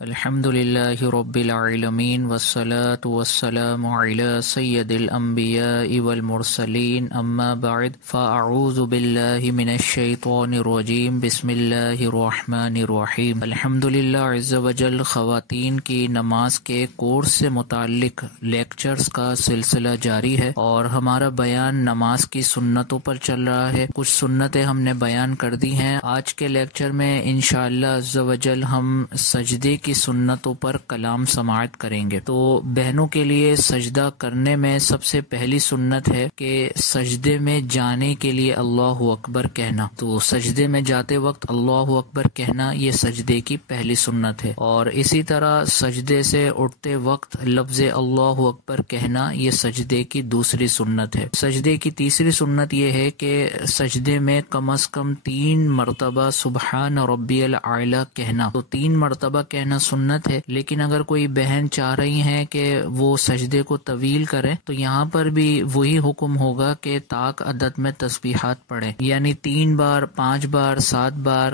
الحمد للہ رب العالمین والصلاة والسلام علی سید الانبیاء والمرسلین اما بعد فاعوذ باللہ من الشیطان الرجیم بسم اللہ الرحمن الرحیم۔ الحمد للہ عز وجل خواتین کی نماز کے کورس سے متعلق لیکچرز کا سلسلہ جاری ہے اور ہمارا بیان نماز کی سنتوں پر چل رہا ہے۔ کچھ سنتیں ہم نے بیان کر دی ہیں۔ آج کے لیکچر میں انشاءاللہ عز وجل ہم سجدے کی سنتوں پر کلام سماعت کریں گے۔ تو بہنوں کے لیے سجدہ کرنے میں سب سے پہلی سنت ہے کہ سجدے میں جانے کے لیے اللہ اکبر کہنا۔ تو سجدے میں جاتے وقت اللہ اکبر کہنا یہ سجدے کی پہلی سنت ہے، اور اسی طرح سجدے سے اٹھتے وقت لفظ اللہ اکبر کہنا یہ سجدے کی دوسری سنت ہے۔ سجدے کی تیسری سنت یہ ہے کہ سجدے میں کم از کم 3 مرتبہ سبحان ربی الاعلی کہنا۔ تو 3 مرتبہ کہنا سنت ہے، لیکن اگر کوئی بہن چاہ رہی ہیں کہ وہ سجدے کو طویل کریں تو یہاں پر بھی وہی حکم ہوگا کہ طاق عدد میں تسبیحات پڑھیں، یعنی 3 بار، 5 بار، 7 بار،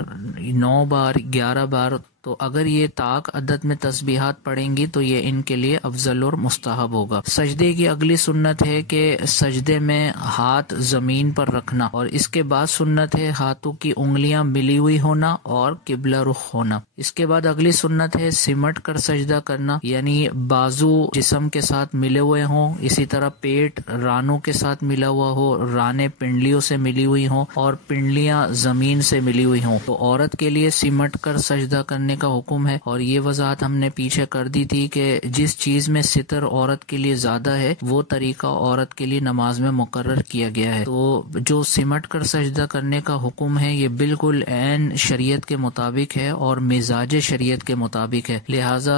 9 بار، 11 بار۔ تو اگر یہ طاق عدد میں تسبیحات پڑھیں گی تو یہ ان کے لیے افضل اور مستحب ہوگا۔ سجدے کی اگلی سنت ہے کہ سجدے میں ہاتھ زمین پر رکھنا، اور اس کے بعد سنت ہے ہاتھوں کی انگلیاں ملی ہوئی ہونا اور قبلہ رخ ہونا۔ اس کے بعد اگلی سنت ہے سمٹ کر سجدہ کرنا، یعنی بازو جسم کے ساتھ ملے ہوئے ہوں، اسی طرح پیٹ رانوں کے ساتھ ملا ہوا ہو، رانے پنڈلیوں سے ملی ہوئی ہوں اور پنڈلیاں زمین سے ملی ہوئی ہوں۔ تو عورت کے لیے سمٹ کر سجدہ کرنے کا حکم ہے، اور یہ وضاحت ہم نے پیچھے کر دی تھی کہ جس چیز میں ستر عورت کے لیے زیادہ ہے وہ طریقہ عورت کے لیے نماز میں مقرر کیا گیا ہے۔ تو جو سمٹ کر سجدہ کرنے کا حکم ہے یہ بالکل عین شریعت کے مطابق ہے اور مزاج شریعت کے مطابق ہے، لہٰذا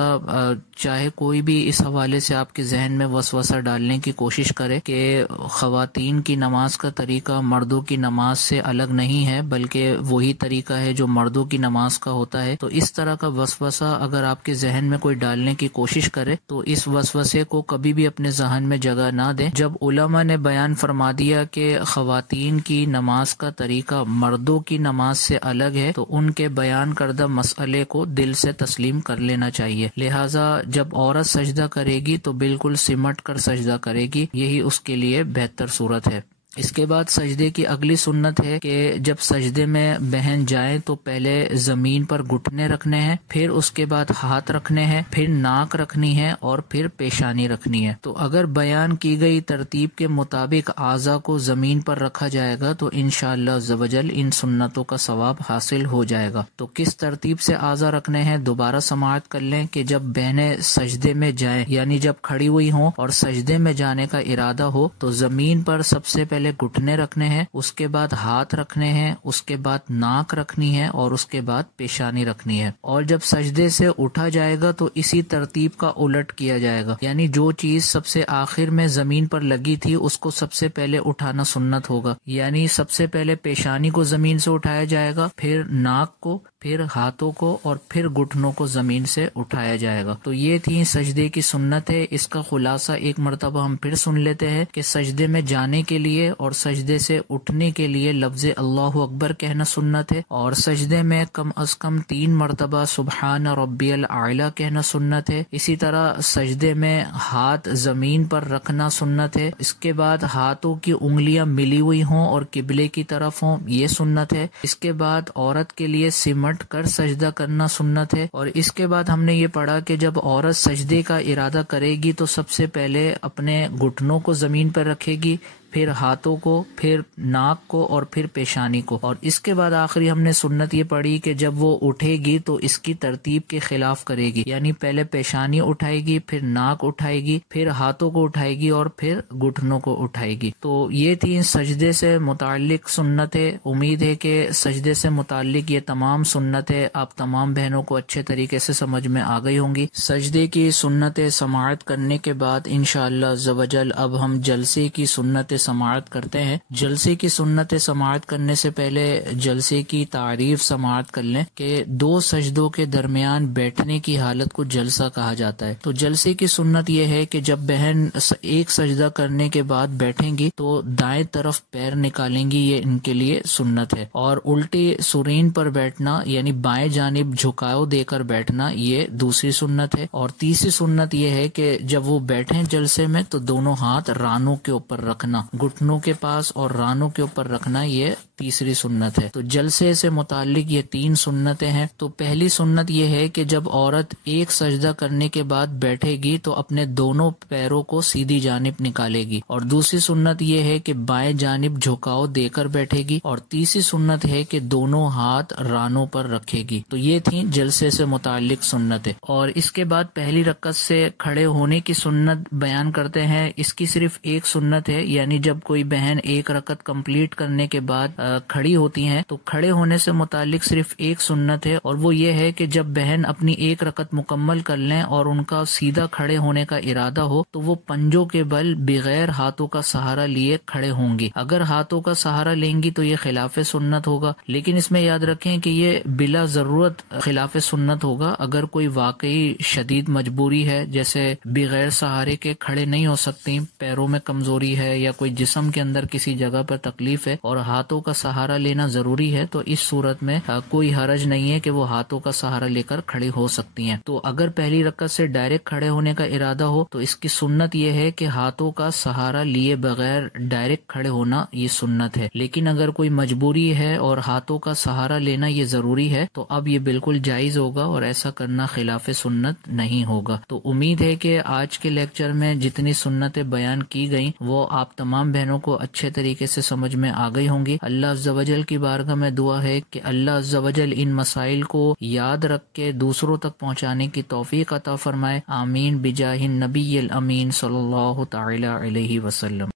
چاہے کوئی بھی اس حوالے سے آپ کے ذہن میں وسوسہ ڈالنے کی کوشش کرے کہ خواتین کی نماز کا طریقہ مردوں کی نماز سے الگ نہیں ہے بلکہ وہی طریقہ ہے جو مردوں کی نماز کا ہوتا ہے، تو اس طرح کا وسوسہ اگر آپ کے ذہن میں کوئی ڈالنے کی کوشش کرے تو اس وسوسے کو کبھی بھی اپنے ذہن میں جگہ نہ دیں۔ جب علماء نے بیان فرما دیا کہ خواتین کی نماز کا طریقہ مردوں کی نماز سے الگ ہے تو ان کے بیان کردہ مسئلے کو دل سے تسلیم کر لینا چاہیے، لہٰذا جب عورت سجدہ کرے گی تو بالکل سمٹ کر سجدہ کرے گی، یہی اس کے لیے بہتر صورت ہے۔ اس کے بعد سجدے کی اگلی سنت ہے کہ جب سجدے میں بہن جائے تو پہلے زمین پر گھٹنے رکھنے ہیں، پھر اس کے بعد ہاتھ رکھنے ہیں، پھر ناک رکھنی ہے اور پھر پیشانی رکھنی ہے۔ تو اگر بیان کی گئی ترتیب کے مطابق اعضاء کو زمین پر رکھا جائے گا تو انشاءاللہ عز وجل ان سنتوں کا ثواب حاصل ہو جائے گا۔ تو کس ترتیب سے اعضاء رکھنے ہیں دوبارہ سماعت کر لیں کہ جب بہنیں سجدے میں جائیں، یعنی جب کھڑی ہوئی ہوں اور سجدے میں جانے کا ارادہ ہو تو زمین پر سب سے پہلے گھٹنے رکھنے ہیں، اس کے بعد ہاتھ رکھنے ہیں، اس کے بعد ناک رکھنی ہے اور اس کے بعد پیشانی رکھنی ہے، اور جب سجدے سے اٹھا جائے گا تو اسی ترتیب کا الٹ کیا جائے گا، یعنی جو چیز سب سے آخر میں زمین پر لگی تھی اس کو سب سے پہلے اٹھانا سنت ہوگا، یعنی سب سے پہلے پیشانی کو زمین سے اٹھایا جائے گا، پھر ناک کو، پھر ہاتھوں کو اور پھر گھٹنوں کو زمین سے اٹھایا جائے گا۔ تو یہ تھی سجدے کی سنت ہے۔ اس کا خلاصہ ایک مرتبہ ہم پھر سن لیتے ہیں کہ سجدے میں جانے کے لیے اور سجدے سے اٹھنے کے لیے لفظ اللہ اکبر کہنا سنت ہے، اور سجدے میں کم از کم 3 مرتبہ سبحان ربی الاعلی کہنا سنت ہے۔ اسی طرح سجدے میں ہاتھ زمین پر رکھنا سنت ہے۔ اس کے بعد ہاتھوں کی انگلیاں ملی ہوئی ہوں اور قبلے کی طرف ہوں، یہ سنت ہے۔ اس کے بعد عورت کے لیے سمٹ کر سجدہ کرنا سنت ہے، اور اس کے بعد ہم نے یہ پڑھا کہ جب عورت سجدے کا ارادہ کرے گی تو سب سے پہلے اپنے گھٹنوں کو زمین پر رکھے گی، پھر ہاتھوں کو، پھر ناک کو اور پھر پیشانی کو، اور اس کے بعد آخری ہم نے سنت یہ پڑھی کہ جب وہ اٹھے گی تو اس کی ترتیب کے خلاف کرے گی، یعنی پہلے پیشانی اٹھائے گی، پھر ناک اٹھائے گی، پھر ہاتھوں کو اٹھائے گی اور پھر گھٹنوں کو اٹھائے گی۔ تو یہ تھی سجدے سے متعلق سنتیں۔ امید ہے کہ سجدے سے متعلق یہ تمام سنتیں آپ تمام بہنوں کو اچھے طریقے سے سمجھ میں آ گئی ہوں گی۔ سجدے کی سنتیں سماعت کرنے کے بعد انشاءاللہ عز وجل اب ہم جلسے کی سنتیں سماعت کرتے ہیں، جلسے کی سنت سماعت کرنے سے پہلے جلسے کی تعریف سماعت کر لیں کہ 2 سجدوں کے درمیان بیٹھنے کی حالت کو جلسہ کہا جاتا ہے۔ تو جلسے کی سنت یہ ہے کہ جب بہن ایک سجدہ کرنے کے بعد بیٹھیں گی تو دائیں طرف پیر نکالیں گی، یہ ان کے لیے سنت ہے، اور الٹے سرین پر بیٹھنا یعنی بائیں جانب جھکاؤ دے کر بیٹھنا یہ دوسری سنت ہے، اور تیسری سنت یہ ہے کہ جب وہ بیٹھیں جلسے میں تو دونوں ہاتھ رانوں کے اوپر رکھنا، گھٹنوں کے پاس اور رانوں کے اوپر رکھنا، یہ تیسری سنت ہے۔ تو جلسے سے متعلق یہ 3 سنتیں ہیں۔ تو پہلی سنت یہ ہے کہ جب عورت ایک سجدہ کرنے کے بعد بیٹھے گی تو اپنے دونوں پیروں کو سیدھی جانب نکالے گی، اور دوسری سنت یہ ہے کہ بائیں جانب جھکاؤ دے کر بیٹھے گی، اور تیسری سنت ہے کہ دونوں ہاتھ رانوں پر رکھے گی۔ تو یہ تھیں جلسے سے متعلق سنتیں۔ اور اس کے بعد پہلی رکعت سے کھڑے ہونے کی سنت بیان کرتے ہیں۔ اس کی صرف ایک سنت ہے، یعنی جب کوئی بہن ایک رکعت کمپلیٹ کرنے کے بعد کھڑی ہوتی ہیں تو کھڑے ہونے سے متعلق صرف ایک سنت ہے، اور وہ یہ ہے کہ جب بہن اپنی ایک رکعت مکمل کر لیں اور ان کا سیدھا کھڑے ہونے کا ارادہ ہو تو وہ پنجوں کے بل بغیر ہاتھوں کا سہارا لیے کھڑے ہوں گی۔ اگر ہاتھوں کا سہارا لیں گی تو یہ خلاف سنت ہوگا، لیکن اس میں یاد رکھیں کہ یہ بلا ضرورت خلاف سنت ہوگا۔ اگر کوئی واقعی شدید مجبوری ہے، جیسے بغیر سہارے کے کھڑے نہیں ہو سکتی، پیروں میں کمزوری ہے یا کوئی جسم کے اندر کسی جگہ پر تکلیف ہے اور ہاتھوں کا سہارا لینا ضروری ہے، تو اس صورت میں کوئی حرج نہیں ہے کہ وہ ہاتھوں کا سہارا لے کر کھڑی ہو سکتی ہیں۔ تو اگر پہلی رکعت سے ڈائریکٹ کھڑے ہونے کا ارادہ ہو تو اس کی سنت یہ ہے کہ ہاتھوں کا سہارا لیے بغیر ڈائریکٹ کھڑے ہونا یہ سنت ہے، لیکن اگر کوئی مجبوری ہے اور ہاتھوں کا سہارا لینا یہ ضروری ہے تو اب یہ بالکل جائز ہوگا اور ایسا کرنا خلاف سنت نہیں ہوگا۔ تو امید ہے کہ آج کے لیکچر میں جتنی سنتیں بیان کی گئیں وہ آپ تمام بہنوں کو اچھے طریقے سے سمجھ میں آ گئی ہوں گی۔ اللہ عز و جل کی بارگاہ میں دعا ہے کہ اللہ عز و جل ان مسائل کو یاد رکھ کے دوسروں تک پہنچانے کی توفیق عطا فرمائے، آمین بجاہ النبی الامین صلی اللہ تعالی علیہ وسلم۔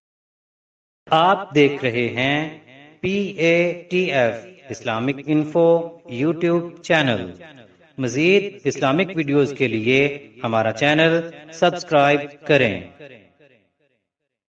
آپ دیکھ رہے ہیں PATF Islamic info YouTube channel. مزید اسلامک ویڈیوز کے لیے ہمارا چینل سبسکرائب کریں۔